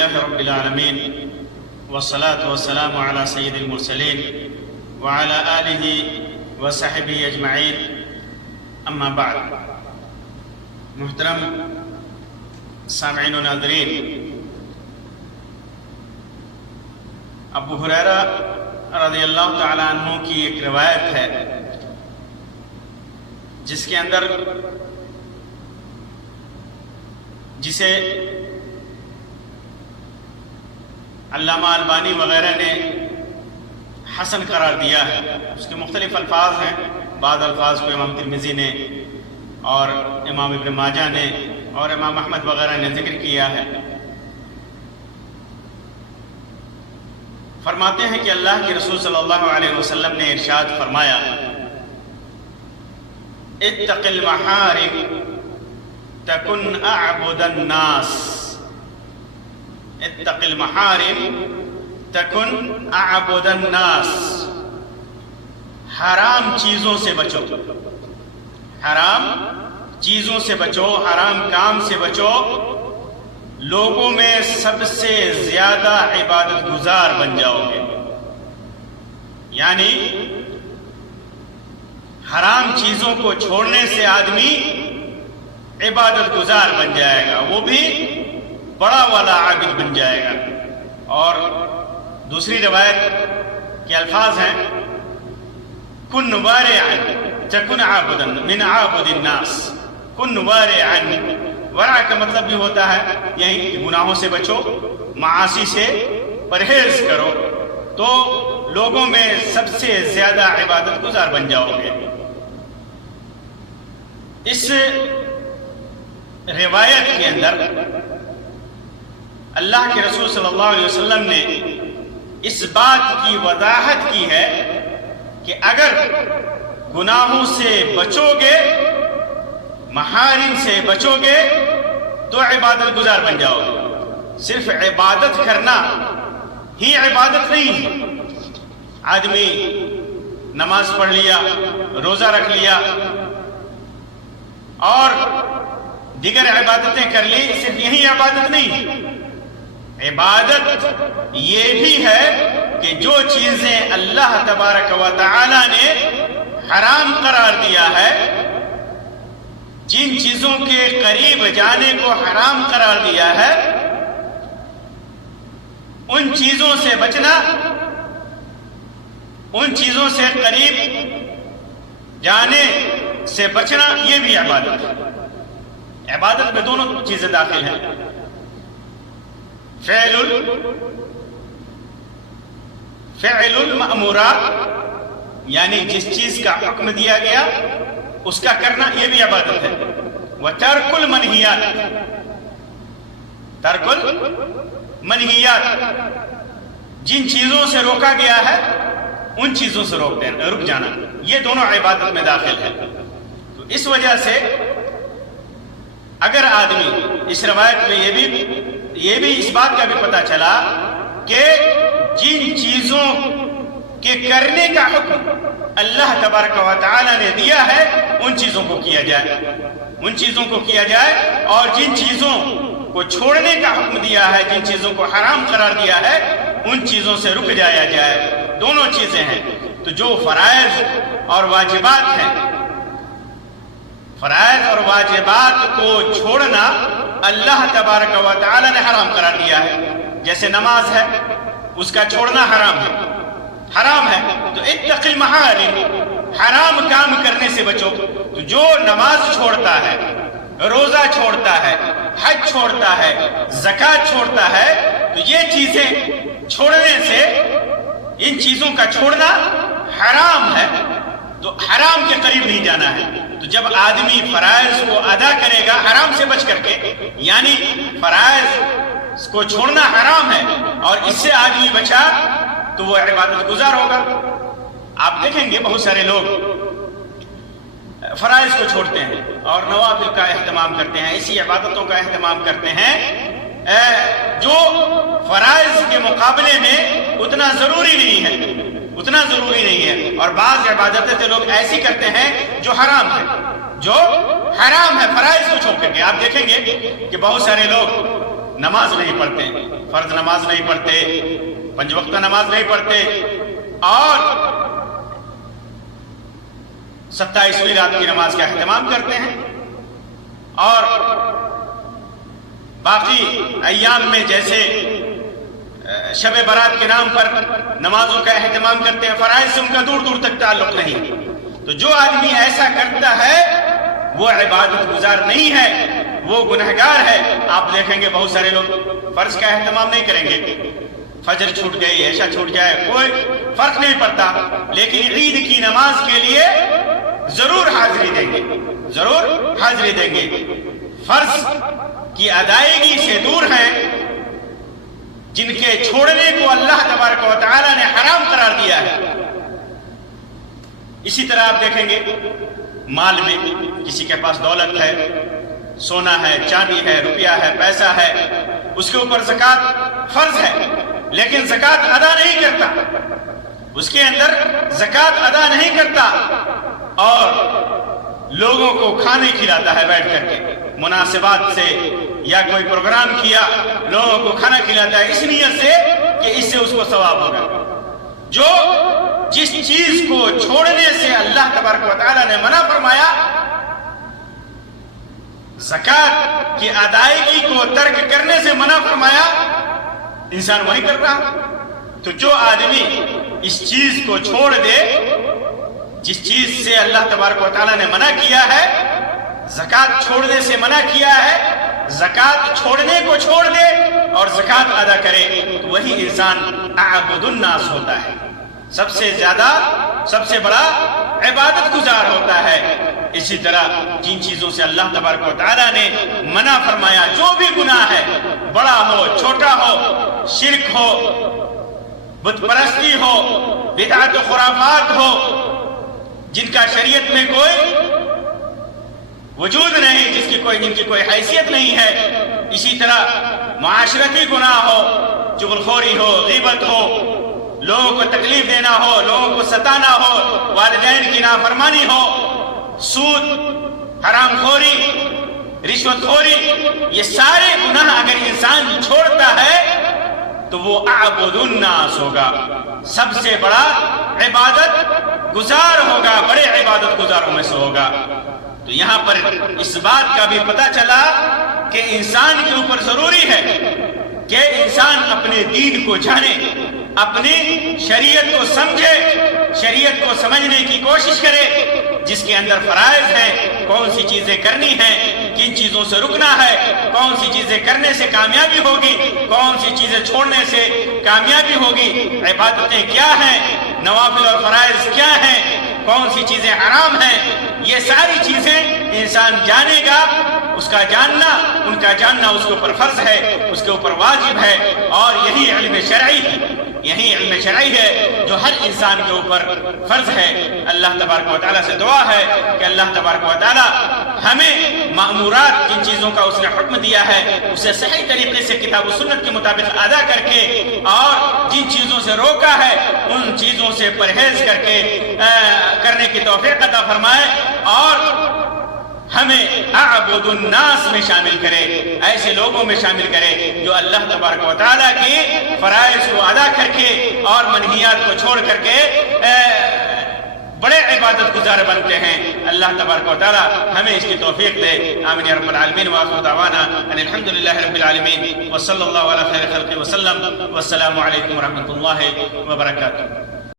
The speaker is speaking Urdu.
لله رب العالمين والصلاة والسلام على سيد المرسلين وعلى آله وصحبه أجمعين اما بعد. محترم سامعین و ناظرین، ابو ہریرہ رضی اللہ تعالیٰ عنہ کی ایک روایت ہے جس کے اندر جسے علامہ البانی وغیرہ نے حسن قرار دیا ہے. اس کے مختلف الفاظ ہیں. بعض الفاظ کو امام ترمذی نے اور امام ابن ماجہ نے اور امام احمد وغیرہ نے ذکر کیا ہے. فرماتے ہیں کہ اللہ کے رسول صلی اللہ علیہ وسلم نے ارشاد فرمایا: اتق المحارم تکن اعبد الناس. اتق المحارم تکن اعبد الناس. حرام چیزوں سے بچو، حرام چیزوں سے بچو، حرام کام سے بچو، لوگوں میں سب سے زیادہ عبادت گزار بن جاؤ گے. یعنی حرام چیزوں کو چھوڑنے سے آدمی عبادت گزار بن جائے گا، وہ بھی بڑا والا عابد بن جائے گا. اور دوسری روایت کے الفاظ ہیں: کن وارعا تکن عابدا من عابد الناس. کن وارعا، ورع کا مطلب بھی ہوتا ہے یہی گناہوں سے بچو، معاصی سے پرہیز کرو، تو لوگوں میں سب سے زیادہ عبادت گزار بن جاؤ گے. اس روایت کے اندر اللہ کے رسول صلی اللہ علیہ وسلم نے اس بات کی وضاحت کی ہے کہ اگر گناہوں سے بچو گے، محارم سے بچو گے، تو عبادت گزار بن جاؤ گے. صرف عبادت کرنا ہی عبادت نہیں ہے. آدمی نماز پڑھ لیا، روزہ رکھ لیا اور دیگر عبادتیں کر لی، صرف یہی عبادت نہیں ہے. عبادت یہ بھی ہے کہ جو چیزیں اللہ تبارک و تعالی نے حرام قرار دیا ہے، جن چیزوں کے قریب جانے کو حرام قرار دیا ہے، ان چیزوں سے بچنا، ان چیزوں سے قریب جانے سے بچنا، یہ بھی عبادت ہے. عبادت میں دونوں چیزیں داخل ہیں. فعل المأمورات، یعنی جس چیز کا حکم دیا گیا اس کا کرنا، یہ بھی عبادت ہے. وترک المنہیات، ترک المنہیات، جن چیزوں سے روکا گیا ہے ان چیزوں سے رک جانا، یہ دونوں عبادت میں داخل ہے. تو اس وجہ سے اگر آدمی، اس روایت میں یہ بھی اس بات کا بھی پتہ چلا کہ جن چیزوں کے کرنے کا حکم اللہ تبارک و تعالی نے دیا ہے ان چیزوں کو کیا جائے، ان چیزوں کو کیا جائے، اور جن چیزوں کو چھوڑنے کا حکم دیا ہے، جن چیزوں کو حرام قرار دیا ہے، ان چیزوں سے رک جایا جائے. دونوں چیزیں ہیں. تو جو فرائض اور واجبات ہیں، فرائض اور واجبات کو چھوڑنا اللہ تبارک و تعالی نے حرام قرار دیا ہے. جیسے نماز ہے، اس کا چھوڑنا حرام ہے، حرام ہے. تو اتق المحارم، حرام کام کرنے سے بچو. تو جو نماز چھوڑتا ہے، روزہ چھوڑتا ہے، حج چھوڑتا ہے، زکوٰۃ چھوڑتا ہے، تو یہ چیزیں چھوڑنے سے، ان چیزوں کا چھوڑنا حرام ہے. تو حرام کے قریب نہیں جانا ہے. تو جب آدمی فرائض کو ادا کرے گا حرام سے بچ کر کے، یعنی فرائض کو چھوڑنا حرام ہے اور اس سے آدمی بچا، تو وہ عبادت گزار ہوگا. آپ دیکھیں گے بہت سارے لوگ فرائض کو چھوڑتے ہیں اور نوافل کا اہتمام کرتے ہیں، ایسی عبادتوں کا اہتمام کرتے ہیں جو فرائض کے مقابلے میں اتنا ضروری نہیں ہے، اتنا ضروری نہیں ہے. اور بعض عبادتیں تو لوگ ایسی کرتے ہیں جو حرام ہے، جو حرام ہے فرائض کو چھوڑ کر کے. آپ دیکھیں گے کہ بہت سارے لوگ نماز نہیں پڑھتے، فرض نماز نہیں پڑھتے، 5 وقتہ نماز نہیں پڑھتے، اور 27ویں رات کی نماز کا اہتمام کرتے ہیں، اور باقی ایام میں جیسے شب برات کے نام پر نمازوں کا اہتمام کرتے ہیں، فرائض سے ان کا دور دور تک تعلق نہیں۔ تو جو آدمی ایسا کرتا ہے وہ عبادت گزار نہیں ہے، وہ گنہگار ہے۔ آپ دیکھیں گے بہت سارے لوگ فرض کا اہتمام نہیں کریں گے، فجر چھوٹ گئی، عشاء چھوٹ جائے، کوئی فرق نہیں پڑتا، لیکن عید کی نماز کے لیے ضرور حاضری دیں گے، ضرور حاضری دیں گے۔ فرض کی ادائیگی سے دور ہیں، جن کے چھوڑنے کو اللہ تبارک و تعالی نے حرام قرار دیا ہے۔ اسی طرح آپ دیکھیں گے مال میں کسی کے پاس دولت ہے، سونا ہے، چاندی ہے، روپیہ ہے، پیسہ ہے، اس کے اوپر زکوٰۃ فرض ہے، لیکن زکوٰۃ ادا نہیں کرتا، اس کے اندر زکوٰۃ ادا نہیں کرتا، اور لوگوں کو کھانے کھلاتا ہے بیٹھ کر کے، مناسبات سے یا کوئی پروگرام کیا، لوگوں کو کھانا کھلاتا ہے اس نیت سے کہ اس سے اس کو ثواب ہوگا۔ جو جس چیز کو چھوڑنے سے اللہ تبارک و تعالی نے منع فرمایا، زکوٰۃ کی ادائیگی کو ترک کرنے سے منع فرمایا، انسان وہی کر رہا۔ تو جو آدمی اس چیز کو چھوڑ دے، جس چیز سے اللہ تبارک و تعالی نے منع کیا ہے، زکوٰۃ چھوڑنے سے منع کیا ہے، زکوٰۃ چھوڑنے کو چھوڑ دے اور زکوٰۃ ادا کرے، تو وہی انسان اعبد الناس ہوتا ہے، سب سے زیادہ، سب سے بڑا عبادت گزار ہوتا ہے۔ اسی طرح جن چیزوں سے اللہ تبارک و تعالیٰ نے منع فرمایا، جو بھی گناہ ہے، بڑا ہو چھوٹا ہو، شرک ہو، بت پرستی ہو، بدعت و خرافات ہو، جن کا شریعت میں کوئی وجود نہیں، جن کی کوئی حیثیت نہیں ہے، اسی طرح معاشرتی گناہ ہو، چغلخوری ہو، غیبت ہو، لوگوں کو تکلیف دینا ہو، لوگوں کو ستانا ہو، والدین کی نافرمانی ہو، سود، حرام خوری، رشوت خوری، یہ سارے گناہ اگر انسان چھوڑتا ہے تو وہ اعبد الناس ہوگا، سب سے بڑا عبادت گزار ہوگا، بڑے عبادت گزاروں میں سے ہوگا۔ تو یہاں پر اس بات کا بھی پتہ چلا کہ انسان کے اوپر ضروری ہے کہ انسان اپنے دین کو جانے، اپنی شریعت کو سمجھے، شریعت کو سمجھنے کی کوشش کرے، جس کے اندر فرائض ہیں، کون سی چیزیں کرنی ہیں، کن چیزوں سے رکنا ہے، کون سی چیزیں کرنے سے کامیابی ہوگی، کون سی چیزیں چھوڑنے سے کامیابی ہوگی، عبادتیں کیا ہیں، نوافل اور فرائض کیا ہیں، کون سی چیزیں حرام ہیں، یہ ساری چیزیں انسان جانے گا۔ اس کا جاننا، ان کا جاننا اس کے اوپر فرض ہے، اس کے اوپر واجب ہے، اور یہی علم شرعی ہے، یہی علم شرعی ہے جو ہر انسان کے اوپر فرض ہے۔ اللہ تبارک و تعالیٰ سے دعا ہے کہ اللہ تبارک و تعالیٰ ہمیں مأمورات، جن چیزوں کا اس نے حکم دیا ہے، اسے صحیح طریقے سے کتاب و سنت کے مطابق ادا کر کے، اور جن چیزوں سے روکا ہے ان چیزوں سے پرہیز کر کے کرنے کی توفیق عطا فرمائے، اور ہمیں اعبد الناس میں شامل کرے، ایسے لوگوں میں شامل کرے جو اللہ تبارک و تعالیٰ کی فرائض کو ادا کر کے اور منہیات کو چھوڑ کر کے بڑے عبادت گزار بنتے ہیں۔ اللہ تبارک و تعالیٰ ہمیں اس کی توفیق دے۔ آمین یا رب العالمین، وآخر دعوانا ان الحمدللہ رب العالمین، وصلی اللہ علی خیر خلقہ وسلم، والسلام علیکم ورحمۃ اللہ وبرکاتہ۔